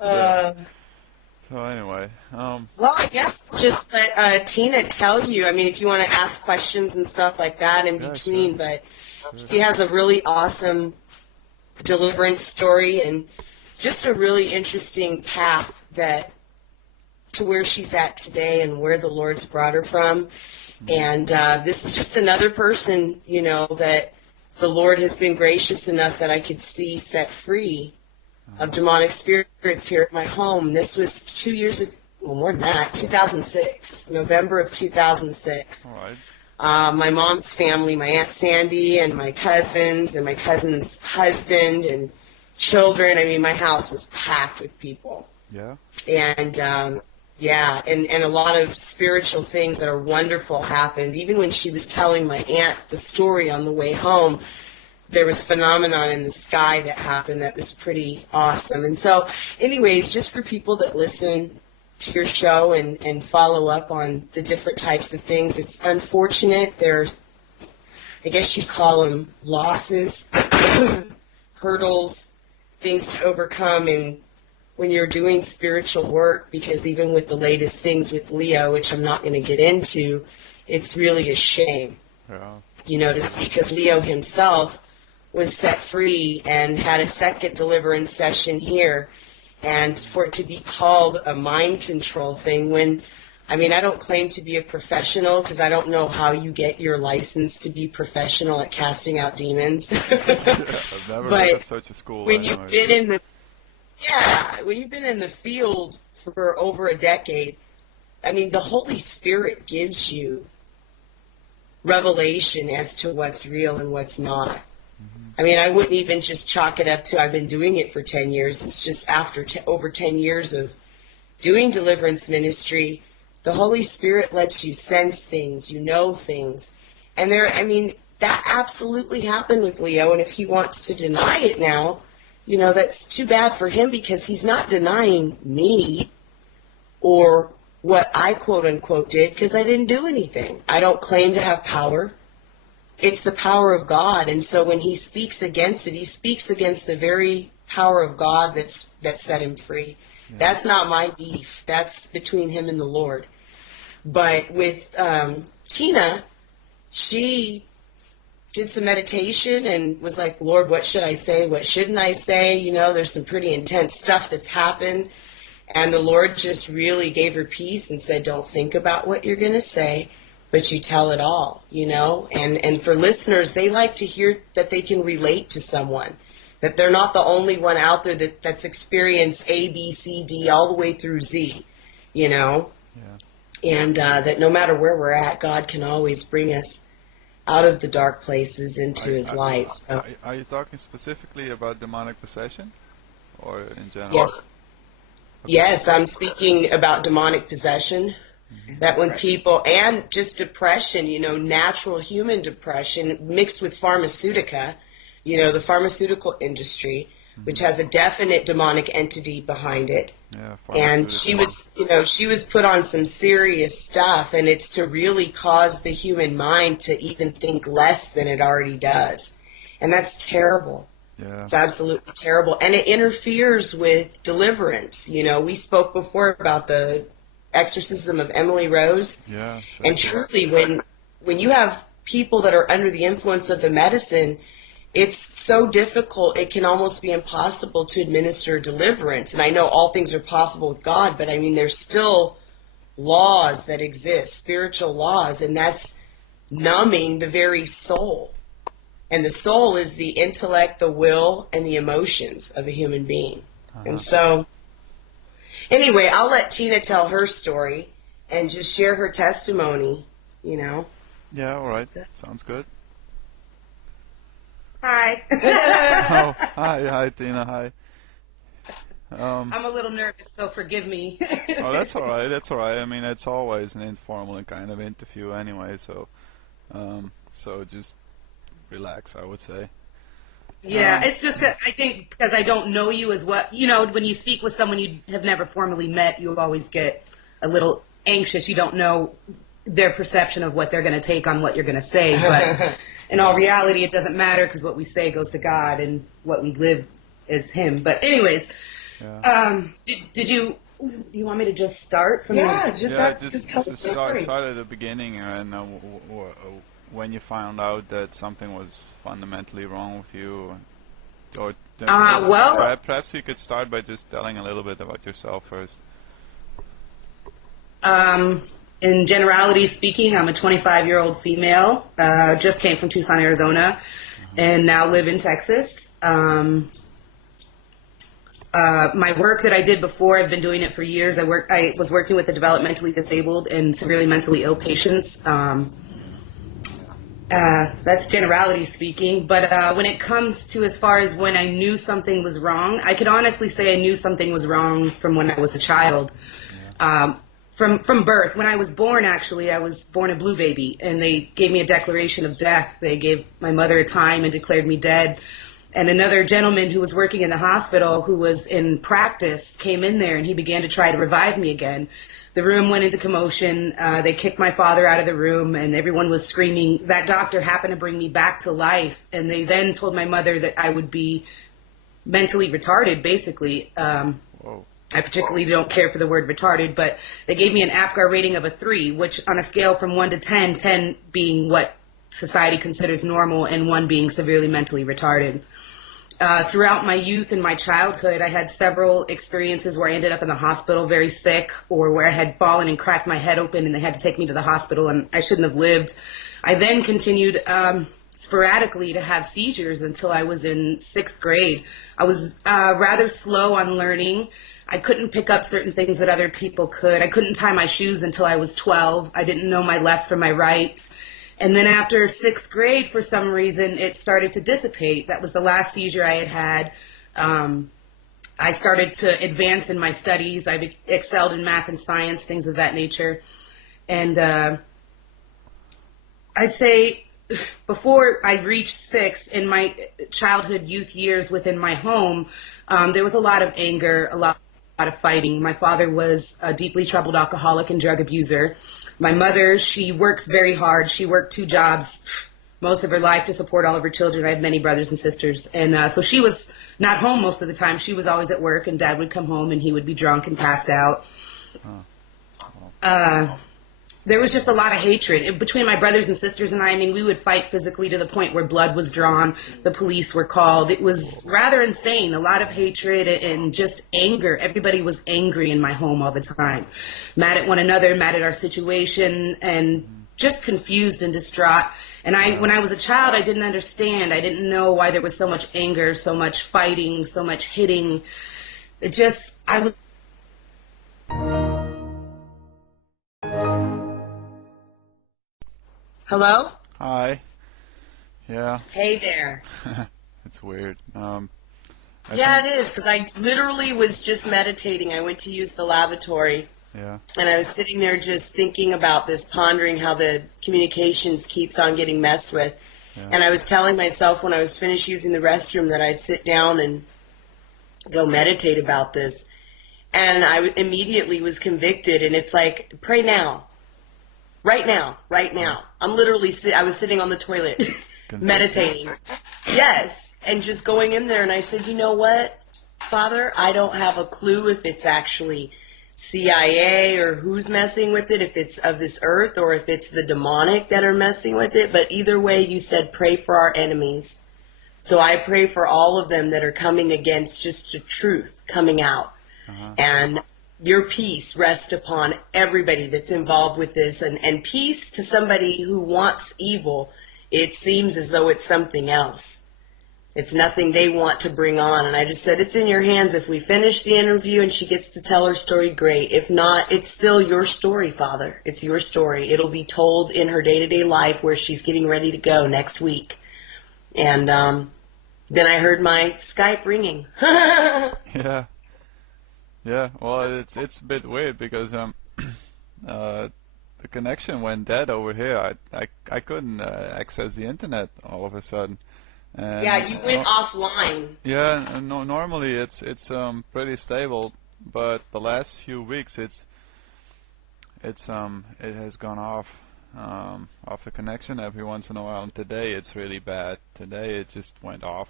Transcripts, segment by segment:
Yeah. Uh, So anyway, well, I guess just let Tina tell you. I mean, if you want to ask questions and stuff like that in yeah, sure, between, but sure. she has a really awesome deliverance story and just a really interesting path that to where she's at today and where the Lord's brought her from. Mm, And this is just another person, that the Lord has been gracious enough that I could see set free of uh-huh. demonic spirits here at my home. This was 2 years ago, well, more than that, 2006, November of 2006. All right. My mom's family, my Aunt Sandy and my cousins and my cousin's husband and children, I mean, my house was packed with people. Yeah. And yeah, and a lot of spiritual things that are wonderful happened. Even when she was telling my aunt the story on the way home, there was phenomenon in the sky that happened that was pretty awesome. And so, anyways, just for people that listen to your show and follow up on the different types of things, it's unfortunate. There's, I guess you'd call them losses, hurdles, things to overcome, and when you're doing spiritual work, because even with the latest things with Leo, which I'm not going to get into, it's really a shame, Yeah. to see, because Leo himself was set free and had a second deliverance session here, and for it to be called a mind control thing when, I mean, I don't claim to be a professional because I don't know how you get your license to be professional at casting out demons. Yeah, I've never heard of But such a school when you've anyway. been in the yeah, when you've been in the field for over a decade, I mean, the Holy Spirit gives you revelation as to what's real and what's not. Hmm. I mean, I wouldn't even just chalk it up to I've been doing it for 10 years. It's just after over 10 years of doing deliverance ministry, the Holy Spirit lets you sense things, you know things. And I mean, that absolutely happened with Leo. And if he wants to deny it now, that's too bad for him because he's not denying me or what I quote unquote did because I didn't do anything. I don't claim to have power. It's the power of God. And so when he speaks against it, he speaks against the very power of God that set him free. Yeah. That's not my beef. That's between him and the Lord. But with Tina, she did some meditation and was like, Lord, what should I say? What shouldn't I say? There's some pretty intense stuff that's happened. And the Lord just really gave her peace and said, don't think about what you're going to say, but you tell it all. And for listeners, they like to hear that they can relate to someone, that they're not the only one out there that's experienced A, B, C, D, all the way through Z, you know, Yeah. and that no matter where we're at, God can always bring us out of the dark places into I, his I, light. So, are you talking specifically about demonic possession, or in general? yes, Okay. yes, I'm speaking about demonic possession. Hmm. That when people, and just depression, natural human depression mixed with pharmaceutica, the pharmaceutical industry, which Hmm. has a definite demonic entity behind it. Yeah, And she pharmaceutical. was, she was put on some serious stuff, and it's to really cause the human mind to even think less than it already does. And that's terrible. Yeah. It's absolutely terrible. And it interferes with deliverance. We spoke before about the exorcism of Emily Rose. Yeah, And exactly. truly, when you have people that are under the influence of the medicine, it's so difficult, it can almost be impossible to administer deliverance. And I know all things are possible with God, but I mean, there's still laws that exist, spiritual laws, and that's numbing the very soul. And the soul is the intellect, the will, and the emotions of a human being. Uh-huh. And so, anyway, I'll let Tina tell her story and just share her testimony. Yeah, all right. Sounds good. Hi. Oh, hi, Tina, hi. Um, I'm a little nervous, so forgive me. oh, that's all right. That's all right. I mean, it's always an informal kind of interview anyway, so just relax, I would say. Yeah, Um, it's just that I think because I don't know you as well. When you speak with someone you have never formally met, you always get a little anxious. You don't know their perception of what they're going to take on what you're going to say. But in all reality, it doesn't matter because what we say goes to God and what we live is Him. But anyways, Yeah. Did you? Do you want me to just start from Yeah, the? Yeah, just tell the just start, story. start at the beginning, and when you found out that something was fundamentally wrong with you, or Well, perhaps you could start by just telling a little bit about yourself first. um, in generality speaking, I'm a 25-year-old female. Just came from Tucson, Arizona, and now live in Texas. My work that I did before, I've been doing it for years. I was working with the developmentally disabled and severely mentally ill patients. That's generality speaking. But when it comes to as far as when I knew something was wrong, I could honestly say I knew something was wrong from when I was a child. From birth. When I was born, actually, I was born a blue baby, and they gave me a declaration of death. They gave my mother a time and declared me dead. And another gentleman who was working in the hospital, who was in practice, came in there and he began to try to revive me again. The room went into commotion. They kicked my father out of the room, and everyone was screaming. That doctor happened to bring me back to life, and they then told my mother that I would be mentally retarded, basically. Whoa. I particularly don't care for the word retarded, but they gave me an APGAR rating of a 3, which on a scale from 1 to 10, 10 being what society considers normal and 1 being severely mentally retarded. Throughout my youth and my childhood, I had several experiences where I ended up in the hospital very sick, or where I had fallen and cracked my head open and they had to take me to the hospital and I shouldn't have lived. I then continued sporadically to have seizures until I was in 6th grade. I was rather slow on learning. I couldn't pick up certain things that other people could. I couldn't tie my shoes until I was 12. I didn't know my left from my right. And then after 6th grade, for some reason, it started to dissipate. That was the last seizure I had had. I started to advance in my studies. I excelled in math and science, things of that nature. And I'd say before I reached 6, in my childhood, youth years within my home, there was a lot of anger, a lot of fighting. My father was a deeply troubled alcoholic and drug abuser. My mother, she works very hard. She worked 2 jobs most of her life to support all of her children. I had many brothers and sisters. And so she was not home most of the time. She was always at work, and Dad would come home and he would be drunk and passed out. There was just a lot of hatred between my brothers and sisters and I. I mean, we would fight physically to the point where blood was drawn. The police were called. It was rather insane. A lot of hatred and just anger. Everybody was angry in my home all the time. Mad at one another, mad at our situation, and just confused and distraught. And when I was a child, I didn't understand. I didn't know why there was so much anger, so much fighting, so much hitting. I was Hello? Hi. Yeah, Hey there. it's weird. I Yeah, think, it is, because I literally was just meditating. I went to use the lavatory, yeah, and I was sitting there just thinking about this, pondering how the communications keeps on getting messed with. yeah. And I was telling myself when I was finished using the restroom that I'd sit down and go meditate about this. And I immediately was convicted, and it's like, pray now. Right now, right now. I'm literally I was sitting on the toilet meditating. Yes, and just going in there, and I said, you know what, Father, I don't have a clue if it's actually CIA or who's messing with it, if it's of this earth or if it's the demonic that are messing with it, but either way, you said pray for our enemies. So I pray for all of them that are coming against just the truth coming out. And your peace rest upon everybody that's involved with this, and peace to somebody who wants evil. It seems as though it's something else. It's nothing they want to bring on. And I just said, it's in your hands. If we finish the interview and she gets to tell her story, great. If not, it's still your story, Father. It's your story. It'll be told in her day-to-day life where she's getting ready to go next week. And then I heard my Skype ringing. Yeah. Yeah, well, it's a bit weird because the connection went dead over here. I couldn't access the internet all of a sudden. And Yeah, you went offline. yeah, and no, normally it's pretty stable, but the last few weeks it has gone off the connection every once in a while. And today it's really bad. Today it just went off.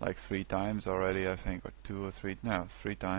like 3 times already, I think, or 2 or 3, no, 3 times.